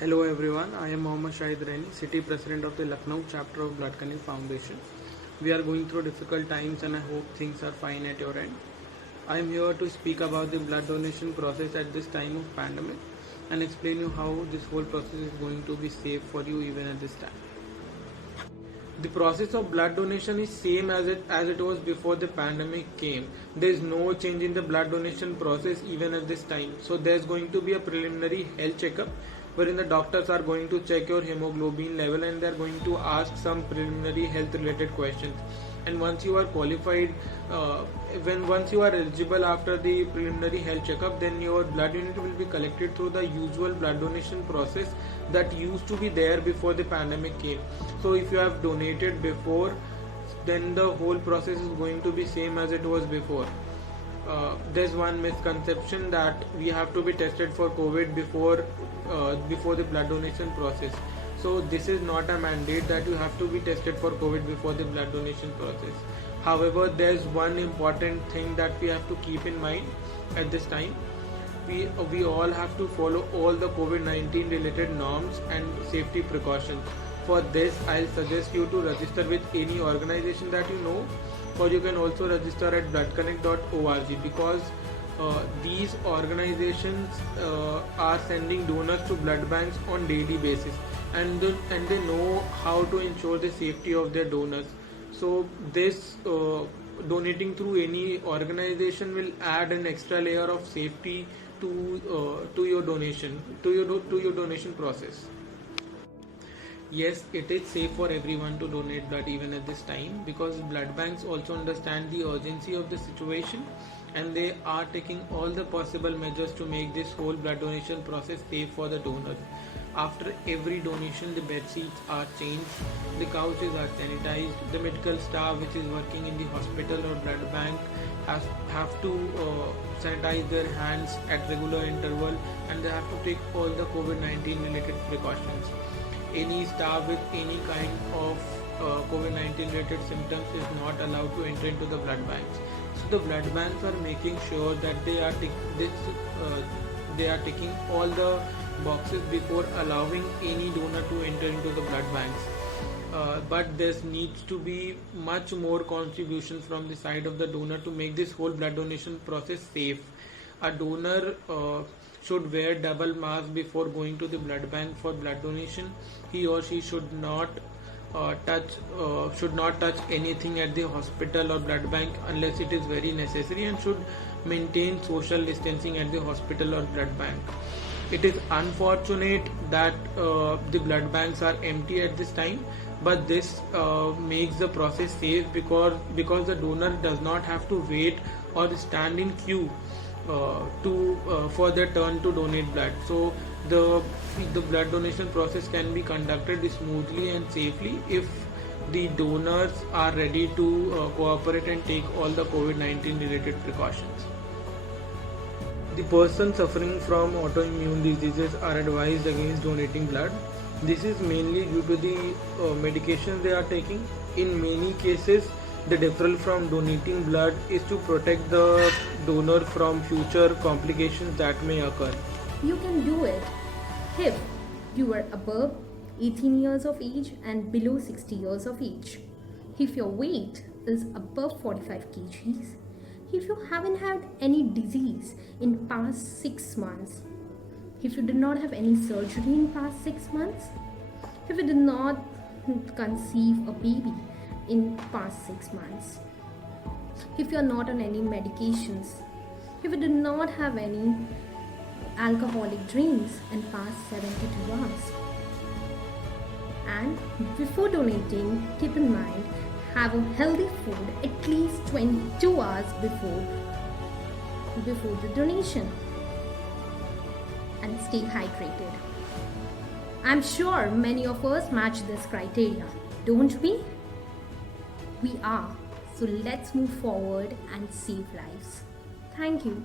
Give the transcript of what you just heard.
Hello everyone, I am Mohammad Shahid Raini, City President of the Lucknow chapter of Blood Connect Foundation. We are going through difficult times and I hope things are fine at your end. I am here to speak about the blood donation process at this time of pandemic and explain you how this whole process is going to be safe for you even at this time. The process of blood donation is same as it was before the pandemic came. There is no change in the blood donation process even at this time. So there is going to be a preliminary health checkup wherein the doctors are going to check your hemoglobin level and they are going to ask some preliminary health related questions. And once you are qualified, once you are eligible after the preliminary health checkup, then your blood unit will be collected through the usual blood donation process that used to be there before the pandemic came. So if you have donated before, then the whole process is going to be same as it was before. There's one misconception that we have to be tested for COVID before the blood donation process. So this is not a mandate that you have to be tested for COVID before the blood donation process. However, there's one important thing that we have to keep in mind at this time. We all have to follow all the COVID-19 related norms and safety precautions. For this, I'll suggest you to register with any organization that you know, or you can also register at bloodconnect.org because these organizations are sending donors to blood banks on daily basis and they know how to ensure the safety of their donors. So this donating through any organization will add an extra layer of safety to your donation process. Yes, it is safe for everyone to donate blood even at this time because blood banks also understand the urgency of the situation and they are taking all the possible measures to make this whole blood donation process safe for the donors. After every donation, the bed sheets are changed, the couches are sanitized, the medical staff which is working in the hospital or blood bank have to sanitize their hands at regular interval and they have to take all the COVID-19 related precautions. Any staff with any kind of COVID-19 related symptoms is not allowed to enter into the blood banks. So the blood banks are making sure that they are taking all the boxes before allowing any donor to enter into the blood banks. But there needs to be much more contribution from the side of the donor to make this whole blood donation process safe. A donor should wear double mask before going to the blood bank for blood donation. He or she should not touch anything at the hospital or blood bank unless it is very necessary and should maintain social distancing at the hospital or blood bank. It is unfortunate that the blood banks are empty at this time, but this makes the process safe because the donor does not have to wait or stand in queue for their turn to donate blood. So the blood donation process can be conducted smoothly and safely if the donors are ready to cooperate and take all the COVID-19 related precautions. The person suffering from autoimmune diseases are advised against donating blood. This is mainly due to the medications they are taking. In many cases, the deferral from donating blood is to protect the donor from future complications that may occur. You can do it if you are above 18 years of age and below 60 years of age. If your weight is above 45 kgs, if you haven't had any disease in past 6 months, if you did not have any surgery in past 6 months, if you did not conceive a baby in past 6 months, if you are not on any medications, if you did not have any alcoholic drinks in past 72 hours. And before donating, keep in mind, have a healthy food at least 22 hours before the donation and stay hydrated. I'm sure many of us match this criteria, don't we? We are. So let's move forward and save lives. Thank you.